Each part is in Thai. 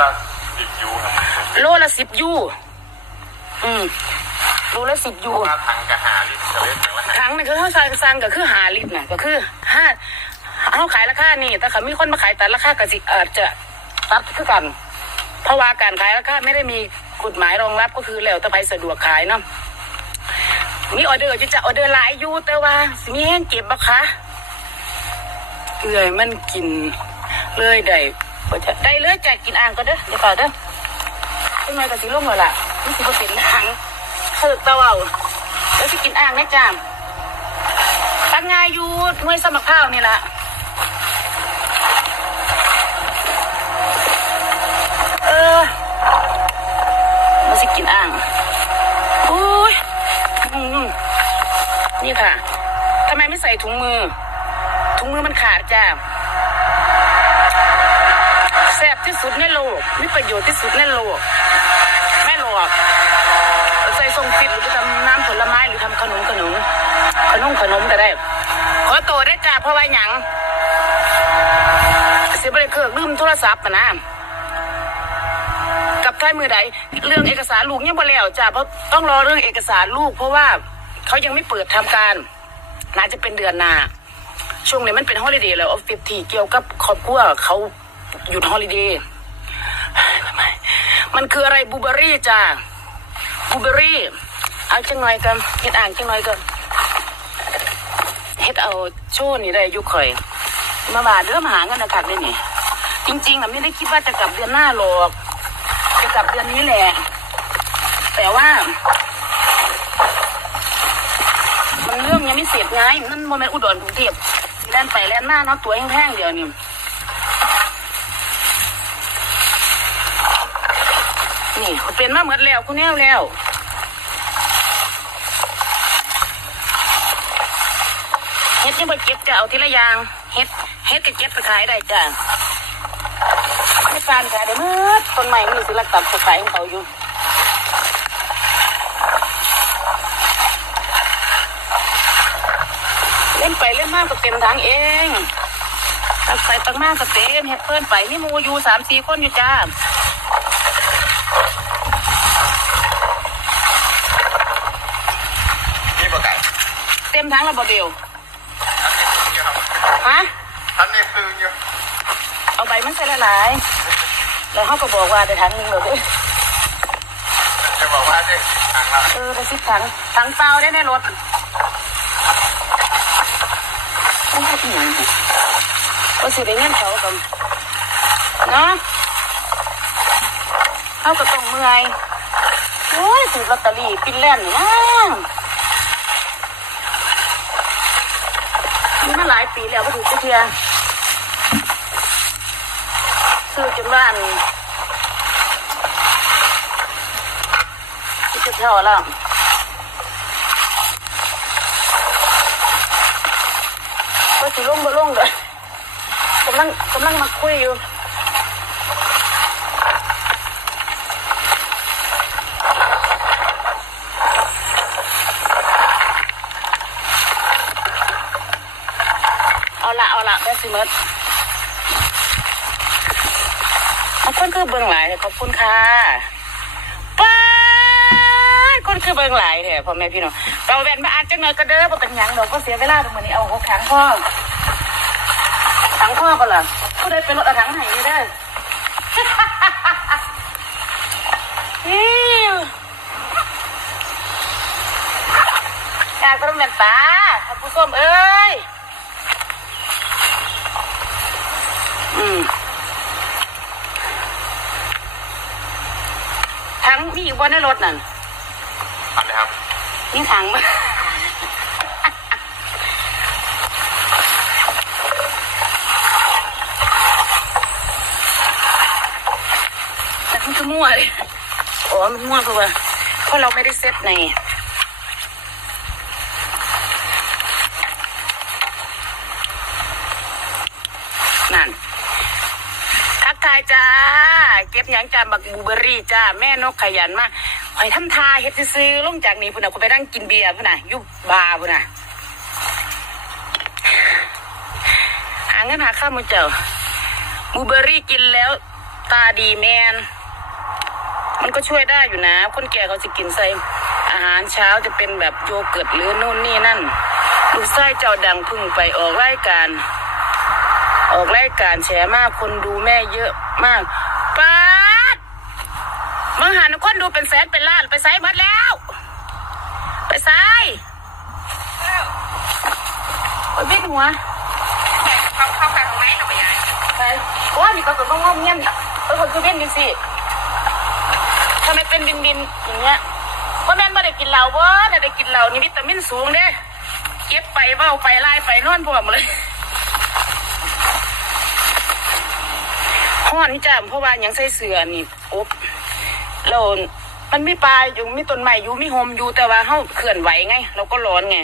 ละสิบยูครับโลละสิบยูอืมโลละสิบยูถ้าถังกระหาลิตรจะเล็กถังละห้าถังนี่คือเขาสั่งสั่งก็คือหาลิตรนะก็คือห้าเขาขายราคานี่ แต่เขามีคนมาขายแต่ราคากสิอาจจะตัดคือกัน เพราะว่าการขายราคาไม่ได้มีกฎหมายรองรับก็คือแล้วแต่ใครสะดวกขายเนาะมีออเดอร์จะจะออเดอร์หลายอยู่แต่ว่าสิมีแห้งเก็บบ่คะเอื่อยมันกินเลยได้ จะได้เลยแจกกินอ่างก็เด้อเดี๋ยวก่อนเด้อทำไมกับสิลุ่มเลยล่ะนี่สิบ่เป็นหางเถิกตะเว้าแล้วสิกินอ่างไหมจ้ามตั้งงายอยู่หน่วยสมัครข้าวนี่ล่ะเออมาสิกินอ่างอุ้ยนี่ค่ะทำไมไม่ใส่ถุงมือ ถุงมือมันขาดจ้า แซ่บที่สุดในโลกมีประโยชน์ที่สุดในโลก ไม่หลอกใส่ทรงฟิตหรือไปทำน้ำผลไม้หรือทำขนมขนมขนมขนมก็ได้ ขอโตได้จ้าเพราะว่าหยังเสียบริเครื่องลืมโทรศัพท์นะ กับท้ายมือใดเรื่องเอกสารลูกยังบ่แล้วจ้าเพราะต้องรอเรื่องเอกสารลูก เพราะว่าเขายังไม่เปิดทำการน่าจะเป็นเดือนหน้าช่วงนี้มันเป็นฮอลิเดย์แล้วออฟฟิศที่เกี่ยวกับครอบครัวเขา หยุดฮอลิเดย์ทำไมมันคืออะไรบูเบอรี่จ้าบูเบอรี่ เอาจังหน่อยกันเฮ็ดอ่างจังหน่อยกันเฮ็ดเอาโชว์นี่ได้ยุคข่อยมาบาเริ่มหาเงินอากาศได้นี่ จริงๆอะไม่ได้คิดว่าจะกลับเดือนหน้าหรอก จะกลับเดือนนี้แหละ แต่ว่า มันเรื่องยังไม่เสร็จไงนั่นโมเมนต์อุดรกรุงเทพแล่นไปแล่นมาเนาะตัวแห้งๆเดียวนี่ นี่เป็นมาเหมดแล้วคุณแน่แล้วเฮ็ดยังบ่เก็บจะเอาทีละอย่างเฮ็ดเฮ็ดก็เก็บไปขายได้จ้ะไม่ฟานขายได้มืดต้นใหม่มีสิลักตับสายของเขาอยู่เล่นไปเล่นมากก็เต็มทางเองตักใส่ตักมากก็เต็มเฮ็ดเพิ่นไปนี่มูอยู่สามสี่คนอยู่จ้า นี่ประกาศ เต็ มทั้งระบบเบลอันนี้คือเยอะครับฮะอันนี้คือเยอะเอาใบมันใส่หลายๆแล้วเขาก็บอกว่าได้ถังหนึงเลยเด้อจะบอกว่าได้ถังละเออไปซิถังถังเปล่าได้ในรถไม่ใช่ที่ไหนเนี่ยก็สิได้เงินเขากันเนาะเขาก็ต้องเมื่อยโอ้ยถือลอตเตอรี่ปินแล่นนี่นะ มาหลายปีแล้วก็ถือเทียซื้อจนว่าอันจะเท่าแล้วก็สิลงบ่ลงเลยกำลังกำลังมาคุยอยู่ เอาละเอาละได้สิเมดเอาคนคือเบิ่งหลายขอบคุณค่ะป้าดคนคือเบิ่งหลายแท้พ่อแม่พี่น้องเราแว่นมาอ่านจังหน่อยก็เด้อบ่เป็นยังดอกก็เสียเวลาตรงนี้เอาหัวขังพ่อขังพ่อก็ล่ะผู้ใดเป็นรถอาถังไหนนี่เด้อยากต้องเป็นตาท่านผู้ชมเอ้ย อืม ถังมีอยู่บนในรถนั่นอันนี้ครับมีถังมั้ยแต่มันคือมั่วเลยอ๋อมันมั่วเพราะว่าเพราะเราไม่ได้เซตในนั่นทักทายจ้า เก็บหยังจ้าบักบูเบอรี่จ้าแม่นกขยันมากข่อยทำทาเฮ็ดซื้อลงจากนี้พุ่นน่ะคุณไปนั่งกินเบียร์พุ่นน่ะยุบบาร์พุ่นน่ะหาเงินหาข้าวมาเจ้าบูเบอร์รี่กินแล้ว ตาดีแมน มันก็ช่วยได้อยู่นะ คนแก่เขาจะกินใส่อาหารเช้าจะเป็นแบบโยเกิร์ตหรือนู่นนี่นั่นลูกไส้เจ้าดังพึ่งไปออกรายการ ออกรายการแฉมากคนดูแม่เยอะมาก ป้าดมังหันคนดูเป็นแสนเป็นล้านไปไซหมดแล้ว ไปไซโอ้ยบิ๊กหัวเข้าเข้าไปข้างในหน่อยยายไปโอ้ยนี่ก็ต้องงอมเงี้ยเออคนคือเว้นดิสิทำไมเป็นบินบินๆอย่างเงี้ยว่าแม่นไม่ได้กินเหล้าบ่ได้ได้กินเหล้านี่วิตามินสูงเด้เก็บไปเบ้าไปไล่ไปนอนพร้อมเลย ห้อนจ้ะเพราะว่ายังใส่เสื้อนี่อบเรามันไม่ปลายอยู่มีต้นไม้อยู่มีโฮมอยู่แต่ว่าเฮาเคลื่อนไหวไง เราก็ร้อนไง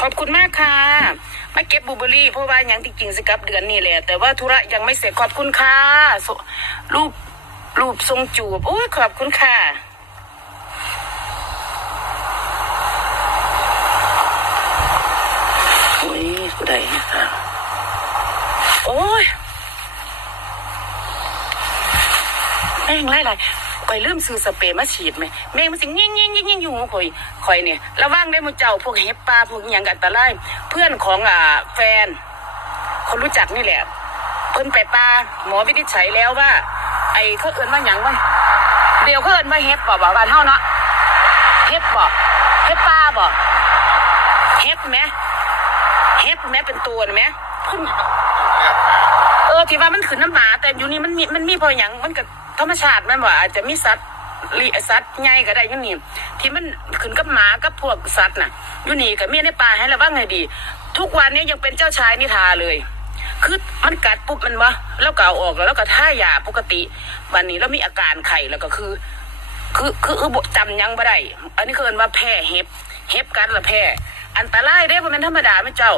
ขอบคุณมากค่ะ มาเก็บบูเบอรี่เพราะว่ายังจริงๆสิกับเดือนนี้แหละ แต่ว่าธุระยังไม่เสร็จขอบคุณค่ะสรูป รูปทรงจูบโอ้ยขอบคุณค่ะโอ้ยกูได้ค่ะโอ้ยแม่งไล่ไรข่อยลืมซื้อสเปรย์มาฉีดไหมแม่งมันสิงยิ่งยิ่งยิ่งยิ่งอยู่ข่อยข่อยเนี่ยระวังได้หมุเจ้าพวกเห็บปลาพวกอย่างกันตะไลเพื่อนของอ่าแฟน คนรู้จักนี่แหละ เพิ่นไปปลาหมอวินิจฉัยแล้วว่า ไอ้เขาเอิ้นว่าหยังวะเดี๋ยวเขาเอิ้นว่าเห็บบ่บ่บ้านเฮาเนาะเห็บบ่เห็บปลาบ่เห็บไหมเห็บไหมเป็นตัวไหมเพิ่นเออที่ว่ามันขึ้นน้ำหมาแต่อยู่นี่มันมีมันมีพออย่งมันกับธรรมชาติแมันว่าอาจจะมีสัตว์ลีสัตว์ใหญ่ก็ได้อยูนี่ที่มันขึ้นกับหมากับพวกสัตว์น่ะอยู่นี่กับมีในป่าให้ระวังไงดี ทุกวันนี้ยังเป็นเจ้าชายนิทราเลย คือมันกัดปุ๊บมันวะแล้วก็เอาออกแล้วแล้วก็ท่ายาปกติวันนี้แล้วมีอาการไข้แล้วก็คือ คือคือคือจำยังไม่ได้อันนี้คือเกินว่าแพ้เห็บเห็บกันละแพ้อันตรายได้เพราะมันธรรมดาไหมเจ้า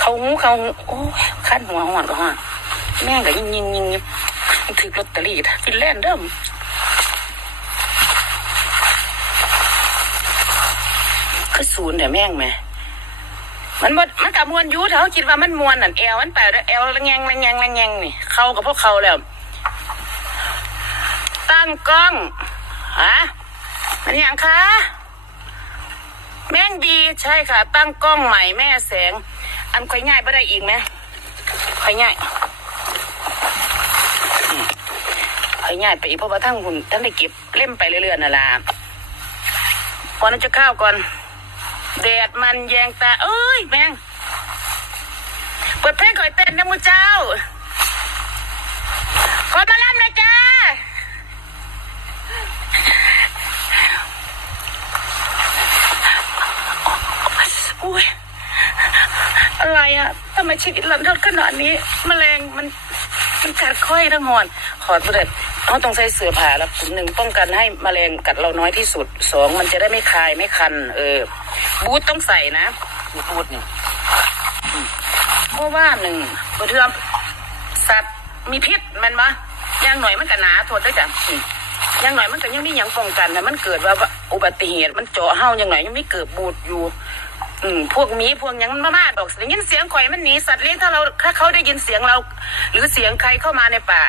เขาหูเขาโอ้ขั้นหัวหอนก็ฮะแม่งก็ยิงยิงยิงยิงถือลอตเตอรี่ฟินแลนด์เดิมคือศูนย์เดี๋ยวแม่งไหม มันบดมันกับมวนยูเถาคิดว่ามันมวนนั่นแอลมันไปแล้วแอลละแงงละแงงละแงงนี่เข้ากับพวกเขาแล้ว ตั้งกล้องฮะมันอยังคะแม่งดีใช่ค่ะ ตั้งกล้องใหม่แม่แสง อันค่อยง่ายบ่ได้อีกไหมค่อยง่ายค่อยง่ายไปอีกเพราะว่าทั้งหุ่นทั้งได้เก็บเล่มไปเรื่อยๆนั่นล่ะก่อนจะข้าวก่อน แดดมันแยงตา เอ้ยแมงเปิดเพลงก่อยเต้นนะมูเจ้าขอมาล่ำเลยจ้าอุ้ยอะไรอะทำไมชีวิตลันทดขนาดนี้แมลงมันมันกัดค่อยทั้งหอนขอตัวเด็ดเขาต้องใช้เสื้อผ้าแล้วหนึ่งป้องกันให้แมลงกัดเราน้อยที่สุดสองมันจะได้ไม่คายไม่คัน เออ บูทต้องใส่นะบูทบูทเนี่เพราะว่าหนึ่งเพื่อสัตว์มีพิษมันมะย่างหน่อยมันก็หนาทวดได้จ้ะย่างหน่อยมันก็ยังมีอย่างป้องกันแต่มันเกิดว่าอุบัติเหตุมันเจาะเฮาอย่างหน่อยยังไม่เกิดบูดอยู่อืมพวกมีพวกยังมันมามาดอกได้ยินเสียงข่อยมันหนีสัตว์เลี้ยงถ้าเราถ้าเขาได้ยินเสียงเรา หรือเสียงใครเข้ามาในป่า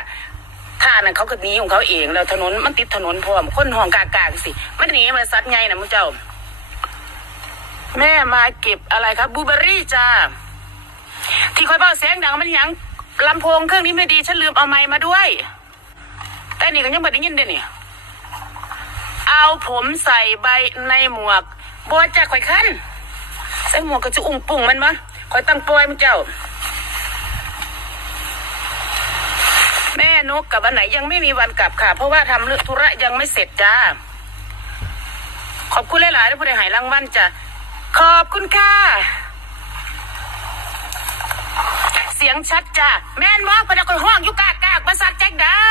ท่านั้นเขาก็หนีของเขาเองแล้วถนนมันติดถนนพร้อมคนห้องกากๆสิมันหนีมาสัตว์ไงนะมุเจ้า แม่มาเก็บอะไรครับบูเบอร์รี่จ้าที่คอยเบาเสียงดังมันหยังลำโพงเครื่องนี้ไม่ดีฉันลืมเอาไม้มาด้วย แต่นี่ก็ยังไม่ได้ยินเด้เนี่ยเอาผมใส่ใบในหมวกบัวจากข่อยขั้นใส่หมวกก็จะอุ้งปุ่งมันมะคอยตั้งปอยมึงเจ้า แม่นกกับวันไหนยังไม่มีวันกลับค่ะ เพราะว่าทำเรื่องธุระยังไม่เสร็จจ้า ขอบคุณหลายๆที่ผู้ใดหายรางวัลจ้ะ ขอบคุณค่ะ เสียงชัดจ้ะแม่นว่าพนักงานห้องอยู่กากากประสาทแจ็คได้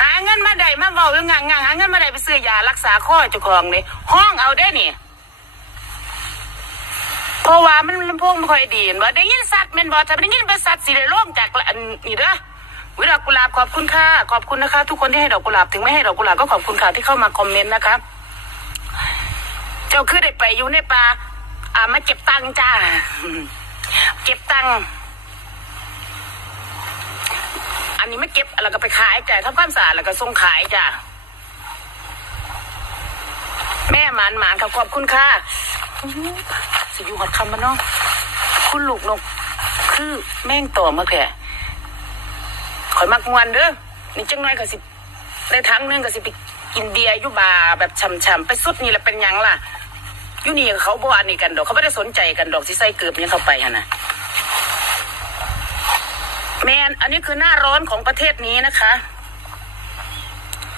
หาเงินมาได้มาเบาเรื่องงานงานหาเงินมาได้ไปซื้อยารักษาข้อเจ้าของเลยห้องเอาได้นี่เพราะว่ามันลำโพงไม่ค่อยดีว่าได้ยินสัตว์แมันบอกถ้าได้ยินเป็นสัตว์สิได้ร่วงจากละอันนี่เด้อวิดอกกุหลาบขอบคุณค่ะขอบคุณนะคะ ทุกคนที่ให้ดอกกุหลาบถึงไม่ให้ดอกกุหลาบก็ขอบคุณค่ะที่เข้ามาคอมเมนต์นะคะ จ้าคือได้ไปอยู่ในป่าอ่ามาเก็บตังค์จ้า เก็บตังค์อันนี้ไม่เก็บแล้วก็ไปขายจ้ะทำความสะอาดแล้วก็ส่งขายจ้ะแม่หมานหมานค่ะขอบคุณค่ะอื้อหือสิอยู่หอดคำมาเนาะคุณลูกนก คือแม่งต่อมาแค่ขอยมักมวนเด้อนี่จังน้อยก็สิได้ทั้งหนึงก็สิไปกินเบียร์อยู่บาร์แบบช่ำๆไปสุดนี่แหละเป็นยังล่ะ อยู่นี่เขาบ่อันนี้กันดอกเขาไม่ได้สนใจกันดอกสิใส่เกือบหยังเข้าไปฮะนะแมนอันนี้คือหน้าร้อนของประเทศนี้นะคะ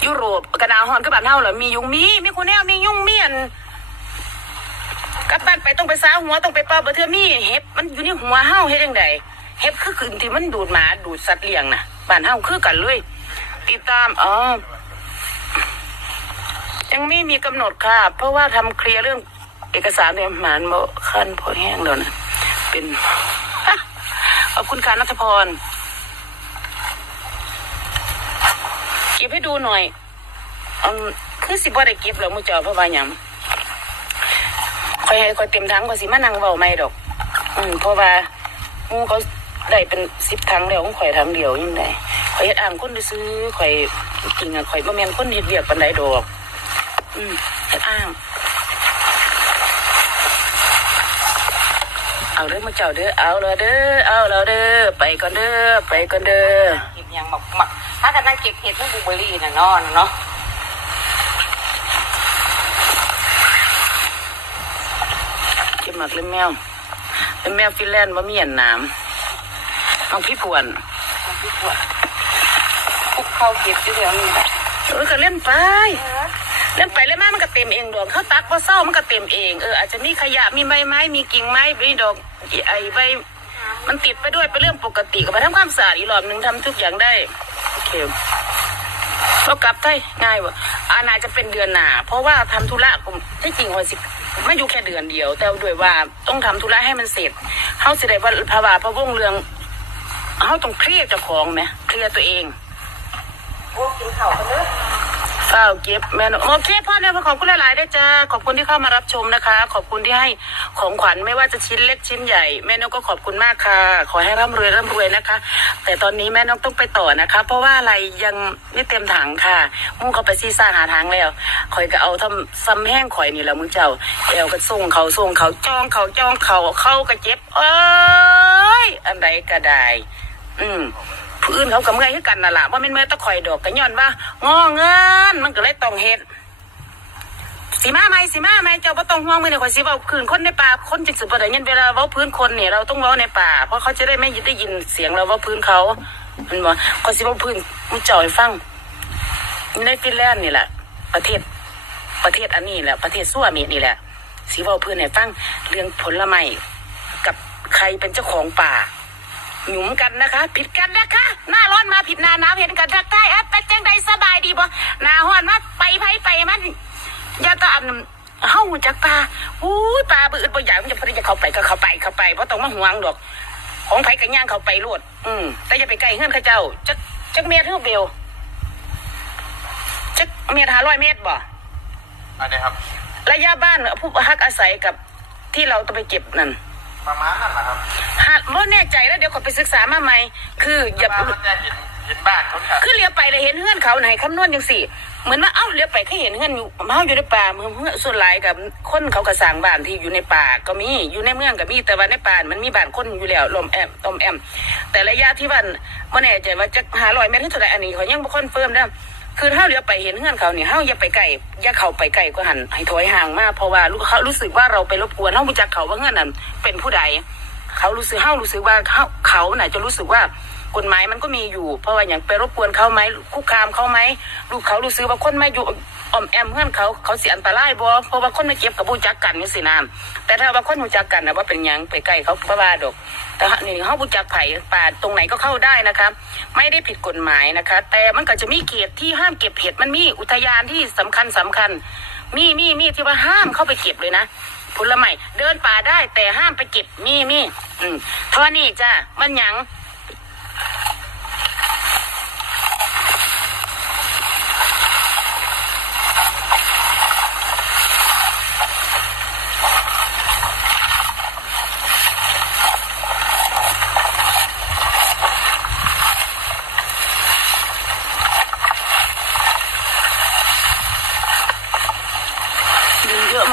ยุโรปกระดาฮอนก็บ้านเฮาเหรอมียุงมีมีคนแนวมียุงเมีอันกลับบ้านไปต้องไปซ้าหัวต้องไปเป่าบะเทือมีเห็บมันอยู่ในหัวเฮาเฮ็ดจังไดเห็บคือคืนที่มันดูดหมาดูดสัตว์เลี้ยงน่ะบ้านเฮาคือกันเลย ติดตามอ๋อยังไม่มีกำหนดค่ะ เพราะว่าทำเคลียร์เรื่อง เอกสารเนี่ยหมานบ่ขั้นพอแห้งแล้วนะเป็นขอบคุณค่ะนัทพรเก็บให้ดูหน่อยอืมคือสิบ่ได้เก็บแล้วมูเจ้าเพราะว่าหยังคอยให้คอยเต็มถังคอยสิมานั่งเว้าไม่ดอก อืมเพราะว่าหมูเขาได้เป็นสิบถังแล้วของข่อยถังเดียวยังไงข่อยเฮ็ดอ่างคนซื้อข่อยจริงอะข่อยบ่แม่นคนเฮ็ดเวียกปานใดดอก อืมเฮ็ดอ่าง เอาเด้อมาเจ้าเด้อเอาเลยเด้อเอาแล้วเด้อไปก่อนเด้อไปก่อนเด้อเก็บยังหมักหมักถ้ากันนั่งเก็บเห็ดพวกบลูเบอร์รี่น่ะเนาะเนาะเก็บหมักเล่มแมวเล่มแมวฟินแลนด์ว่ามีอันน้ำเอาพี่ผวนมันที่ปวดคุกเข้าเก็บอยู่เดี๋ยวนี้แหละเออก็เล่นไปเเล่นไปเล่นมามันก็เต็มเองดอกเขาตักพอเศร้ามันก็เต็มเองเอออาจจะมีขยะมีใบไม้มีกิ่งไม้มีดอกไอ้ใบมันติดไปด้วยเป็นเรื่องปกติก็ไปทำความสะอาดอีกรอบหนึ่งทำทุกอย่างได้โอเคก็กลับไทยง่ายวะอาณาจะเป็นเดือนหนาเพราะว่าทำธุระผมที่จริงว่าสิไม่อยู่แค่เดือนเดียว แต่ด้วยว่าต้องทำธุระให้มันเสร็จเขาเสิได้ว่าภาวะพระวงเรืองเขาต้องเครียดเจ้าของไหมเคลียร์ตัวเองพวกกินข้าวกันเนอะ เฝ้าเก็บแม่นโอเคพ่อเนี่ยขอบคุณหลายๆด้วยจ้าขอบคุณที่เข้ามารับชมนะคะ ขอบคุณที่ให้ของขวัญไม่ว่าจะชิ้นเล็กชิ้นใหญ่ แม่นกก็ขอบคุณมากค่ะ ขอให้ร่ำรวยร่ำรวยนะคะ แต่ตอนนี้แม่นกต้องไปต่อนะคะ เพราะว่าอะไรยังไม่เต็มถังค่ะ มุ่งเขาไปซีซ่าหาทางแล้วข่อยก็เอาทำซ้ำแห้งข่อยนี่แหละมึงเจ้าเอวก็ส่งเขาส่งเขาจ้องเขาจ้องเขาเข้าก็เจ็บเอ้ยอันใดก็ได้อืม ผู้อื่นเขาก็เมื่อยคือกันน่ะล่ะว่าแม่นเมื่อยตะข่อยดอกก็ย้อนว่างอเงินมันก็เลยต้องเฮ็ดสีมาไหมสีมาไหมเจ้าบ่ต้องห่วงมื้อนี้ข่อยสิเว้าพื้นคนในป่าคนจึงสิบ่ได้ยินเวลาเว้าพื้นคนเนี่ยเราต้องเว้าในป่าเพราะเขาจะได้ไม่ได้ยินเสียงเราเว้าพื้นเขามันบ่ข่อยสิเว้าพื้นมุเจ้าให้ฟังในฟินแลนด์นี่แหละประเทศประเทศอันนี้แหละประเทศซัวเมดนี่แหละสิเว้าพื้นให้ฟังเรื่องผลไม้กับใครเป็นเจ้าของป่า หยุมกันนะคะ ผิดกันนะคะ หน้าร้อนมาผิดหน้าหนาวเห็นกันทักทายอะเป็นจังใดสบายดีบ่หน้าร้อนมาไปไผไปมันอย่าตามเฮาจากปลาอู้ยปลาบืดบ่อยากมันจะพอดีจะเข้าไปก็เข้าไปเข้าไปเพราะต้องมาห่วงดอก ของไผก็ย่างเข้าไปโลดอืมแต่อย่าไปใกล้เฮือนเขาเจ้าจักจักเมตรเท่าเบลจักเมตรห้าร้อยเมตรบ่อันนี้ครับ ระยะบ้านผู้พักอาศัยกับที่เราต้องไปเก็บนั่น ประมาณนั้นนะครับหาบ่แน่ใจแล้วเดี๋ยวขอไปศึกษามาใหม่ คืออย่าบ้านมันจะเห็นเห็นบ้านเขาค่ะคือเลี้ยวไปเลยเห็นเฮือนเขาไหนคำนวณยังสี่ เหมือนว่าเอ้าเลี้ยวไปเขาเห็นเฮือนอยู่เฮาอยู่ในป่าเมืองเฮือนส่วนหลายกับคนเขาก็สร้างบ้านที่อยู่ในป่าก็มีอยู่ในเมืองก็มีแต่ว่าในป่ามันมีบ้านคนอยู่แล้วลมแอมตอมแอม แต่ระยะที่วันบ่แน่ใจว่าจะหาร้อยเมตรเท่าไหร่อันนี้เขายังบ่คอนเฟิร์มนะ คือถ้าเราไปเห็นเงื่อนเขาเนี่ยเฮาอย่าไปไกลอย่าเข้าไปไกลก็หันให้ถอยห่างมากเพราะว่าลูกเขารู้สึกว่าเราไปรบกวนเฮารู้จักเขาว่าเงื่อนนั้นเป็นผู้ใด เขารู้สึกเฮารู้สึกว่าเขาเขาน่ะจะรู้สึกว่ากฎหมายมันก็มีอยู่ เพราะว่าอย่างไปรบกวนเขาไหมคุกคามเขาไหมลูกเขารู้สึกว่าคนไม่อยู่ ออมแอมเพื่อนเขาเขาเสียอันตรายบ่เพราะว่าคนไม่เก็บกับบูจักกันนี่สินามแต่ถ้าว่าคนบูจักกันนะว่าเป็นยังไปใกล้เขาเพราะว่าดอกแต่นี่เขาบูจักไผ่ป่าตรงไหนก็เข้าได้นะคะ ไม่ได้ผิดกฎหมายนะคะ แต่มันก็จะมีเขตที่ห้ามเก็บเห็ดมันมีอุทยานที่สำคัญสำคัญ มีมีมีที่ว่าห้ามเข้าไปเก็บเลยนะผลไม้เดินป่าได้แต่ห้ามไปเก็บมีมีอืมเท่านี้จ้ะมันยัง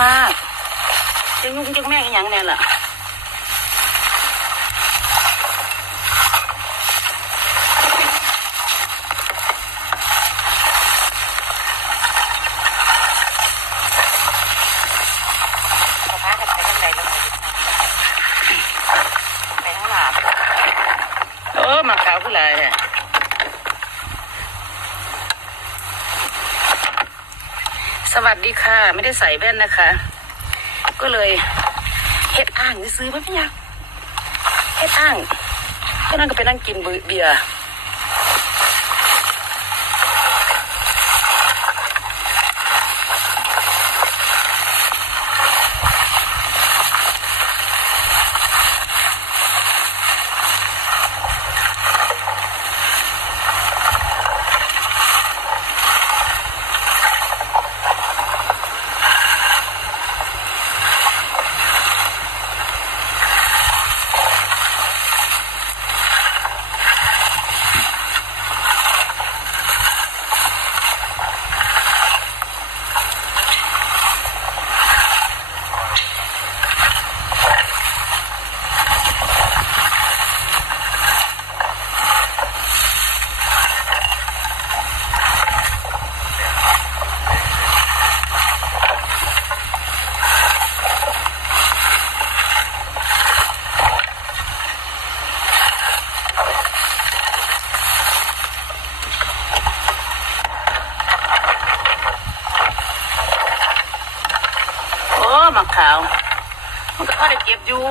มากจะยุ่งจังแม่งอีหยังแน่ล่ะ เอาพากันไปทางไหนลงไปทาง หลังเออมาขาวขึ้นเลยเนี่ยสวัสดีค่ะ ไม่ได้ใส่แว่นนะคะ ก็เลยเฮ็ด อ่างซื้อๆมาพี่ยาเฮ็ดอ่างก็นั่งก็ไปนั่งกินเบียร์ โอ้มะขาว มัน ก็พอได้เก็บอยู่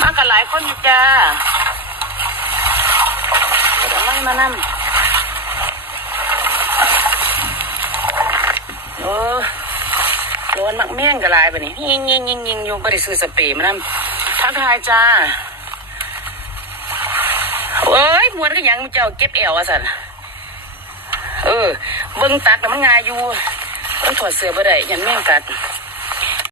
มากันหลายคนอยู่จ้าเดี๋ยวไม่มานั่โอ้โดนมักเมี่ยงกับลายไปนี่ยิงยิงยิงยิงอยู่บริสุทธิ์สเปรย์มานั่ทักทายจ้าเอ้ยมวนก็ยังมึงเจ้าเก็บเอวอะสันเออเบิ่งตักน่มันงายอยู่ ต้องถอดเสื้อบ่ได้ยันแม่งกัด